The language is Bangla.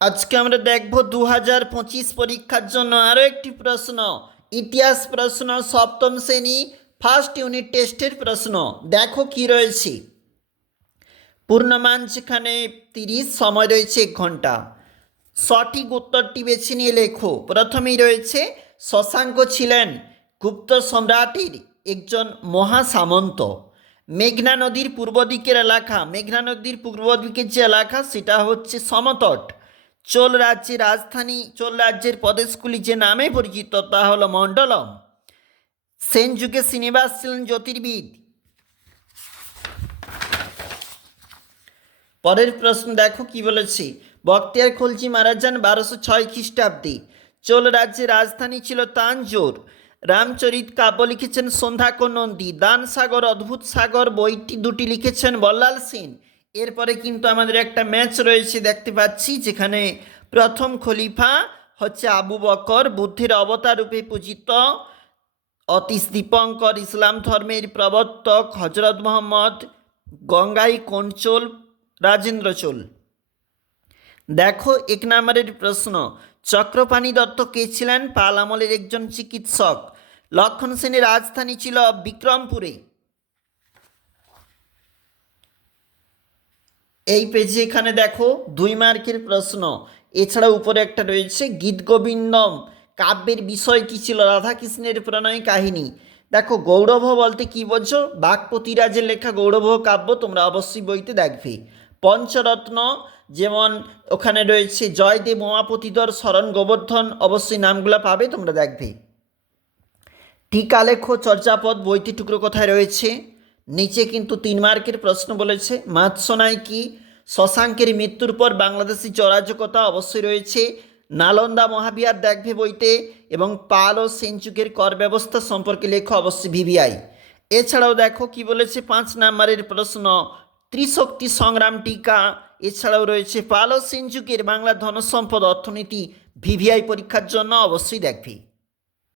আজকে আমরা দেখব 2025 পরীক্ষার জন্য আরও একটি প্রশ্ন, ইতিহাস প্রশ্ন, সপ্তম শ্রেণী ফার্স্ট ইউনিট টেস্টের প্রশ্ন। দেখো কি রয়েছে। পূর্ণমান যেখানে 30, সময় রয়েছে 1 ঘন্টা। সঠিক উত্তরটি বেছে নিয়ে লেখো। প্রথমেই রয়েছে শশাঙ্ক ছিলেন গুপ্ত সম্রাটের একজন মহাসামন্ত। মেঘনা নদীর পূর্ব দিকের এলাকা, মেঘনা নদীর পূর্ব দিকের যে এলাকা সেটা হচ্ছে সমতট। চোল রাজ্যের রাজধানী, চোল রাজ্যের প্রদেশগুলি যে নামে পরিচিত তা হলো মণ্ডলম। সেন যুগে শ্রীনিবাস ছিলেন জ্যোতির্বিদ। পরের প্রশ্ন দেখো কি বলেছে। বখতিয়ার খলজি মারা যান 1206 খ্রিস্টাব্দে। চোল রাজ্যের রাজধানী ছিল তাঞ্জোর। রামচরিত কাব্য লিখেছেন সন্ধ্যাকর নন্দী। দান সাগর অদ্ভুত সাগর বইটি দুটি লিখেছেন বল্লাল সেন। এরপরে কিন্তু আমাদের একটা ম্যাচ রয়েছে দেখতে পাচ্ছি, যেখানে প্রথম খলিফা হচ্ছে আবু বকর, বুদ্ধের অবতার রূপে পূজিত অতীশ দীপঙ্কর, ইসলাম ধর্মের প্রবর্তক হজরত মোহাম্মদ, গঙ্গাই কোনচোল, রাজেন্দ্র চোল। দেখো 1 নম্বরের প্রশ্ন, চক্রপাণি দত্ত কে ছিলেন? পাল আমলের একজন চিকিৎসক। লক্ষণ সেনের রাজধানী ছিল বিক্রমপুরে। এই পেজে এখানে দেখো 2 মার্কের প্রশ্ন। এছাড়া উপরে একটা রয়েছে গীতগোবিন্দম কাব্যের বিষয় কী ছিল? রাধাকৃষ্ণের প্রণয় কাহিনী। দেখো গৌরব বলতে কি বোঝো? বাগপতিরাজের লেখা গৌরব কাব্য তোমরা অবশ্যই বইতে দেখবে। পঞ্চরত্ন যেমন ওখানে রয়েছে জয়দেব, উমাপতিধর, শরণ, গোবর্ধন, অবশ্যই নামগুলো পাবে, তোমরা দেখবে। টিকা লেখো চর্যাপদ বইটি টুকরো কোথায় রয়েছে? নিচে কিন্তু 3 মার্কের প্রশ্ন বলেছে। মাৎসনাই কি? শশাঙ্কের মৃত্যুর পর বাংলাদেশি অরাজকতা অবশ্যই রয়েছে। নালন্দা মহাবিহার দেখবে বইতে। এবং পাল ও সেন যুগের কর ব্যবস্থা সম্পর্কে লেখো অবশ্যই ভিভিআই। এছাড়াও দেখো কি বলেছে 5 নম্বরের প্রশ্ন, ত্রিশক্তি সংগ্রাম টিকা। এছাড়াও রয়েছে পাল ও সেন যুগের বাংলা ধনসম্পদ অর্থনীতি, ভিভিআই পরীক্ষার জন্য অবশ্যই দেখবে।